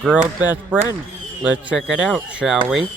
Girl's best friend. Let's check it out, shall we?